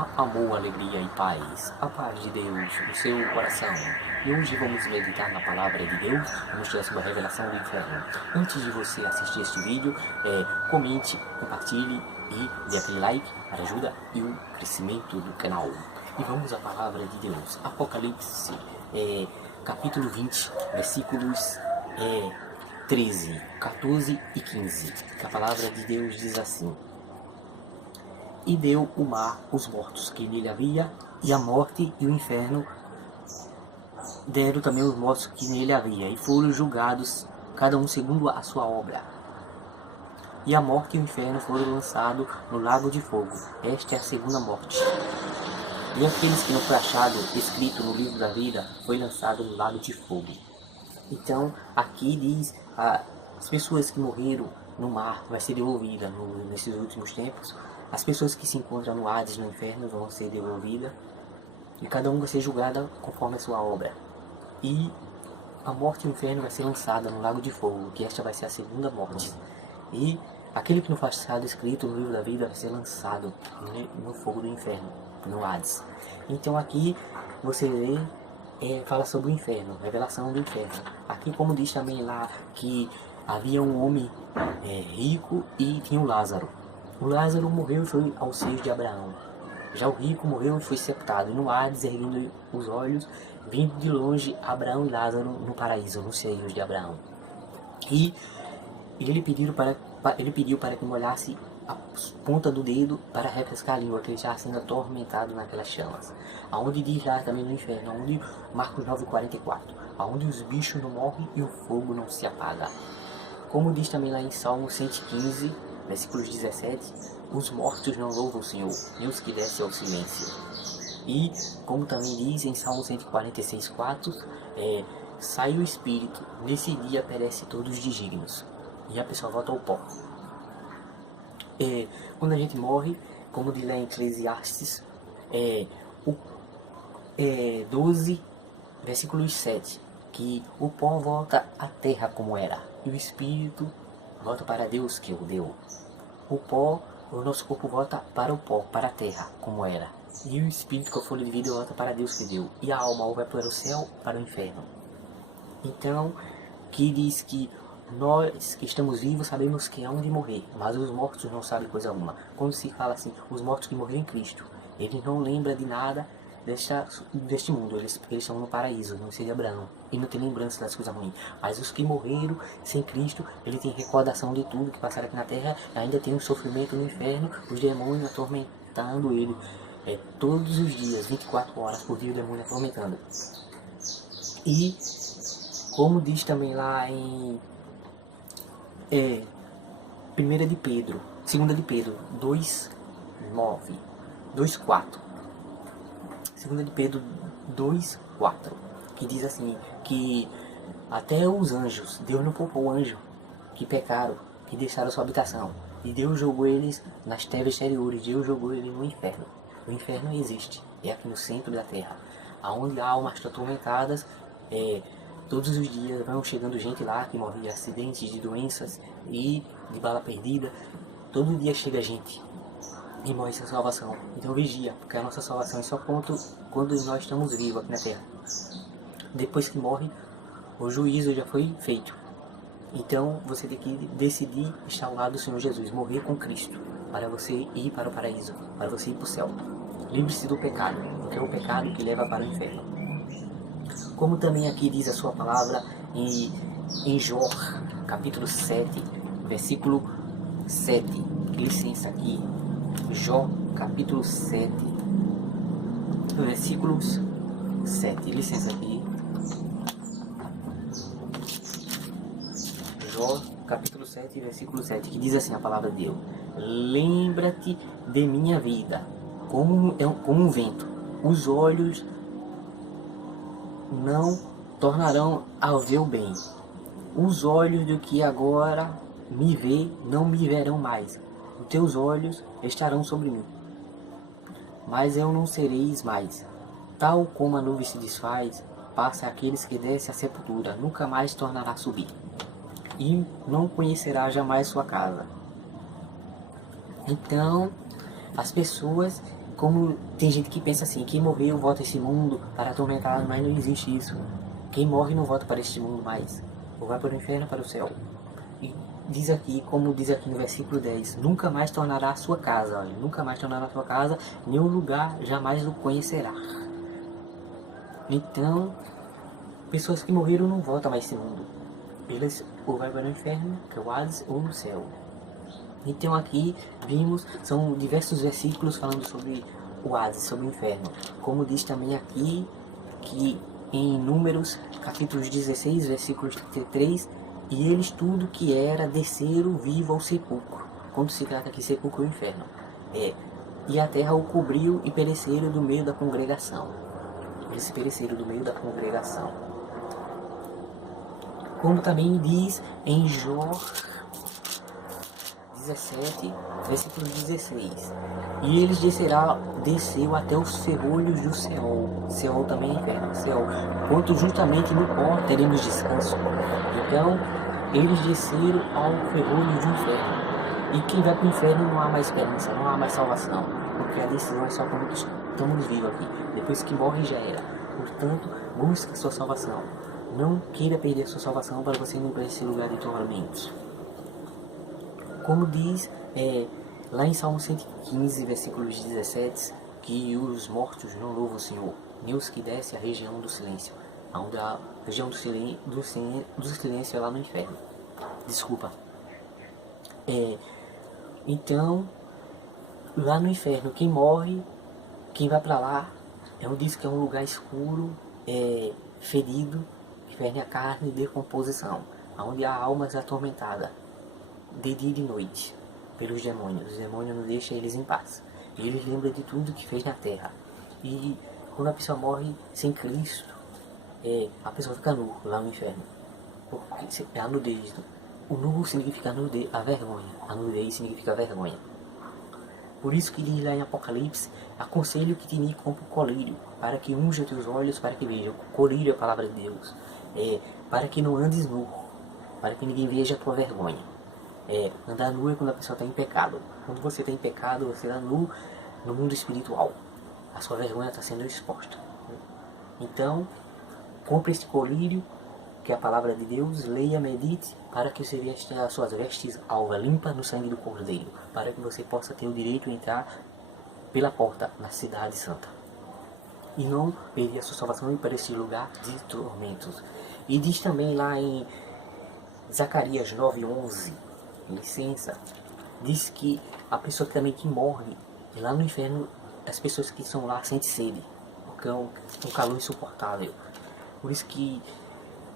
Alma, amor, alegria e paz. A paz de Deus no seu coração. E hoje vamos meditar na palavra de Deus, vamos ter uma revelação do inferno. Antes de você assistir este vídeo, comente, compartilhe e dê aquele like para ajuda e o crescimento do canal. E vamos à palavra de Deus. Apocalipse, capítulo 20, versículos 13, 14 e 15. Que a palavra de Deus diz assim: E deu o mar os mortos que nele havia, e a morte e o inferno deram também os mortos que nele havia, e foram julgados, cada um segundo a sua obra. E a morte e o inferno foram lançados no lago de fogo. Esta é a segunda morte. E aqueles que não foi achado escrito no livro da vida, foi lançado no lago de fogo. Então, aqui diz, as pessoas que morreram no mar vai ser devolvida nesses últimos tempos. As pessoas que se encontram no Hades, no inferno, vão ser devolvidas. E cada um vai ser julgado conforme a sua obra. E a morte e o inferno vai ser lançada no lago de fogo, que esta vai ser a segunda morte. E aquele que não foi achado escrito no livro da vida vai ser lançado no fogo do inferno, no Hades. Então aqui você lê, fala sobre o inferno, revelação do inferno. Aqui, como diz também lá, que havia um homem rico e tinha o Lázaro. O Lázaro morreu e foi aos seios de Abraão. Já o rico morreu e foi sepultado. E no Hades, erguendo os olhos, vindo de longe Abraão e Lázaro no paraíso, nos seios de Abraão. E ele pediu para que molhasse a ponta do dedo para refrescar a língua, que ele estava sendo atormentado naquelas chamas. Aonde diz lá também no inferno, aonde Marcos 9,44, aonde os bichos não morrem e o fogo não se apaga. Como diz também lá em Salmo 115, versículos 17, os mortos não louvam o Senhor, nem os que descem ao silêncio. E, como também diz em Salmo 146,4, sai o Espírito, nesse dia perece todos os dignos, e a pessoa volta ao pó. Quando a gente morre, como diz lá em Eclesiastes 12, versículos 7, que o pó volta à terra como era, e o Espírito volta para Deus que o deu. O pó, o nosso corpo volta para o pó, para a terra, como era. E o Espírito, com a folha de vida, volta para Deus que deu. E a alma ou vai para o céu, para o inferno. Então, que diz que nós que estamos vivos sabemos que há onde morrer, mas os mortos não sabem coisa alguma. Quando se fala assim, os mortos que morreram em Cristo, eles não lembram de nada deste mundo, porque eles estão no paraíso, no seio de Abraão, e não tem lembrança das coisas ruins. Mas os que morreram sem Cristo, ele tem recordação de tudo que passaram aqui na terra, ainda tem um sofrimento no inferno, os demônios atormentando ele, todos os dias, 24 horas por dia, o demônio atormentando. E, como diz também lá em 2 de Pedro 2:9, 2:4, 2 de Pedro 2:4, que diz assim, que até os anjos, Deus não poupou o anjo que pecaram, que deixaram sua habitação, e Deus jogou eles nas trevas exteriores, Deus jogou eles no inferno. O inferno existe, é aqui no centro da terra, aonde há almas atormentadas. Todos os dias vão chegando gente lá que morre de acidentes, de doenças e de bala perdida. Todo dia chega gente e morre sem salvação. Então vigia, porque a nossa salvação é só quando nós estamos vivos aqui na terra. Depois que morre, o juízo já foi feito. Então você tem que decidir estar ao lado do Senhor Jesus, morrer com Cristo, para você ir para o paraíso, para você ir para o céu. Lembre-se do pecado, porque é o pecado que leva para o inferno. Como também aqui diz a sua palavra em Jó, capítulo 7, versículo 7. Licença aqui. Jó, capítulo 7, versículos 7. Licença aqui. Jó, capítulo 7, versículo 7, que diz assim a palavra de Deus: Lembra-te de minha vida, como um vento. Os olhos não tornarão a ver o bem. Os olhos do que agora me vê não me verão mais. Os teus olhos estarão sobre mim, mas eu não sereis mais. Tal como a nuvem se desfaz, passa aqueles que descem à sepultura, nunca mais tornará a subir, e não conhecerá jamais sua casa. Então, as pessoas como tem gente que pensa assim, quem morreu volta a esse mundo para atormentar, mas não existe isso. Quem morre não volta para este mundo mais, ou vai para o inferno ou para o céu. E diz aqui, como diz aqui no versículo 10, nunca mais tornará a sua casa, olha, nunca mais tornará a sua casa, nenhum lugar jamais o conhecerá. Então, pessoas que morreram não voltam mais a esse mundo. Eles ou vai para o inferno, que é o Hades, ou no céu. Então aqui vimos, são diversos versículos falando sobre o Hades, sobre o inferno. Como diz também aqui, que em Números, capítulos 16, versículos 33, e eles tudo que era desceram vivo ao sepulcro. Quando se trata aqui sepulcro, o inferno. E a terra o cobriu e pereceram do meio da congregação. Eles pereceram do meio da congregação. Como também diz em Jó 17, versículo 16. E eles desceu até os ferrolhos do Seol. Seol também é inferno. Seol. Quanto justamente no pó teremos descanso. Então, eles desceram ao ferrolho do inferno. E quem vai para o inferno não há mais esperança, não há mais salvação. Porque a decisão é só quando estamos vivos aqui. Depois que morre já era. Portanto, busque sua salvação. Não queira perder sua salvação para você não para esse lugar de tormentos. Como diz lá em Salmo 115, versículos 17, que os mortos não louvam o Senhor, nem os que descem a região do silêncio, onde a região do silêncio é lá no inferno. Desculpa. Então, lá no inferno, quem morre, quem vai para lá, diz que é um lugar escuro, ferido, inferno é a carne e decomposição, onde há almas atormentadas de dia e de noite pelos demônios. Os demônios não deixam eles em paz. E eles lembram de tudo que fez na terra. E quando a pessoa morre sem Cristo, a pessoa fica nu lá no inferno. Porque é a nudez. O nu significa nudez, a vergonha. A nudez significa vergonha. Por isso que diz lá em Apocalipse, aconselho que te compre o colírio, para que unja teus olhos, para que veja. O colírio é a palavra de Deus. Para que não andes nu, para que ninguém veja a tua vergonha. Andar nu é quando a pessoa está em pecado. Quando você está em pecado, você está nu no mundo espiritual. A sua vergonha está sendo exposta. Então, compre este colírio, que é a palavra de Deus, leia, medite, para que você veste as suas vestes alva, limpa no sangue do Cordeiro, para que você possa ter o direito de entrar pela porta na cidade santa. E não perder a sua salvação e para esse lugar de tormentos. E diz também lá em Zacarias 9:11, licença, diz que a pessoa também que morre lá no inferno, as pessoas que estão lá sentem sede, porque é um calor insuportável. Por isso que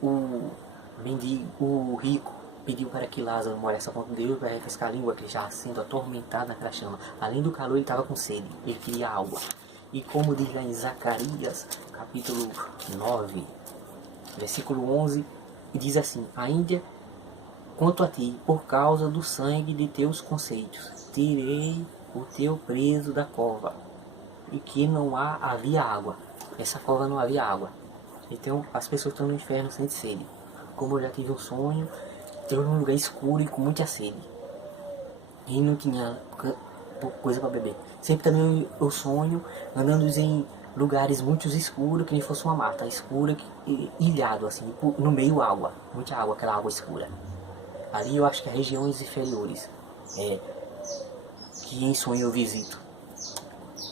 o rico pediu para que Lázaro molhasse a ponta dele para refrescar a língua, que ele já sendo atormentado naquela chama. Além do calor, ele estava com sede, ele queria água. E como diz lá em Zacarias capítulo 9, versículo 11, e diz assim: ainda quanto a ti, por causa do sangue de teus conceitos, tirei o teu preso da cova, e que não havia água. Essa cova não havia água. Então as pessoas estão no inferno sem sede. Como eu já tive um sonho, eu num lugar escuro e com muita sede. E não tinha coisa para beber. Sempre também eu sonho andando em lugares muito escuros, que nem fosse uma mata escura, ilhado assim, no meio água, muita água, aquela água escura. Ali eu acho que é regiões inferiores, que em sonho eu visito.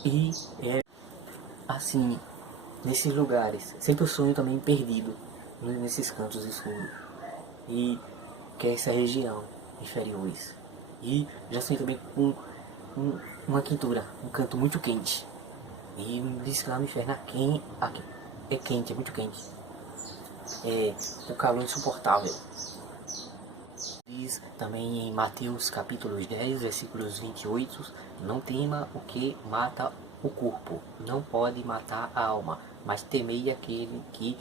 E assim, nesses lugares, sempre eu sonho também perdido, nesses cantos escuros. E que é essa região inferiores. E já sonhei também com uma quentura, um canto muito quente. E me diz que lá no inferno aqui é quente, é muito quente. O calor insuportável. Diz também em Mateus capítulo 10, versículos 28, não tema o que mata o corpo, não pode matar a alma, mas temei aquele que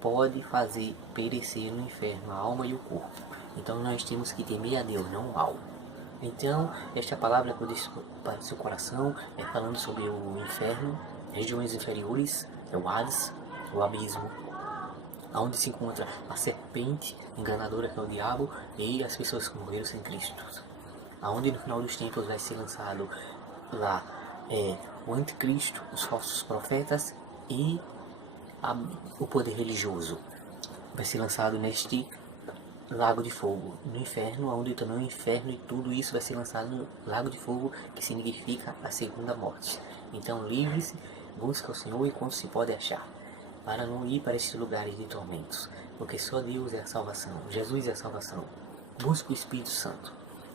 pode fazer perecer no inferno a alma e o corpo. Então nós temos que temer a Deus, não o mal. Então, esta palavra que eu deixo para o seu coração é falando sobre o inferno, regiões inferiores, é o Hades, o abismo, onde se encontra a serpente enganadora, que é o diabo, e as pessoas que morreram sem Cristo. Aonde no final dos tempos vai ser lançado lá o anticristo, os falsos profetas e o poder religioso. Vai ser lançado neste lago de fogo, no inferno, onde também o inferno e tudo isso vai ser lançado no lago de fogo, que significa a segunda morte. Então livre-se, busca o Senhor enquanto se pode achar, para não ir para esses lugares de tormentos, porque só Deus é a salvação, Jesus é a salvação. Busca o Espírito Santo.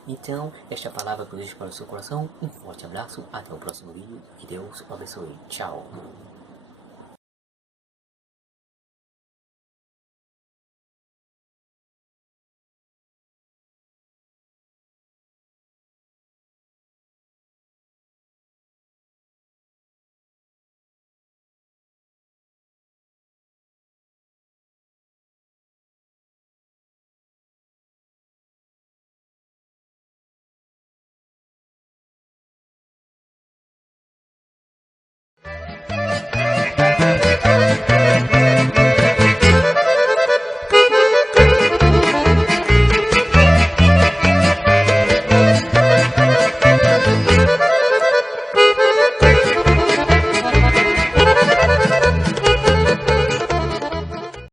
Então, esta é a palavra que eu deixo para o seu coração. Um forte abraço, até o próximo vídeo e Deus o abençoe. Tchau!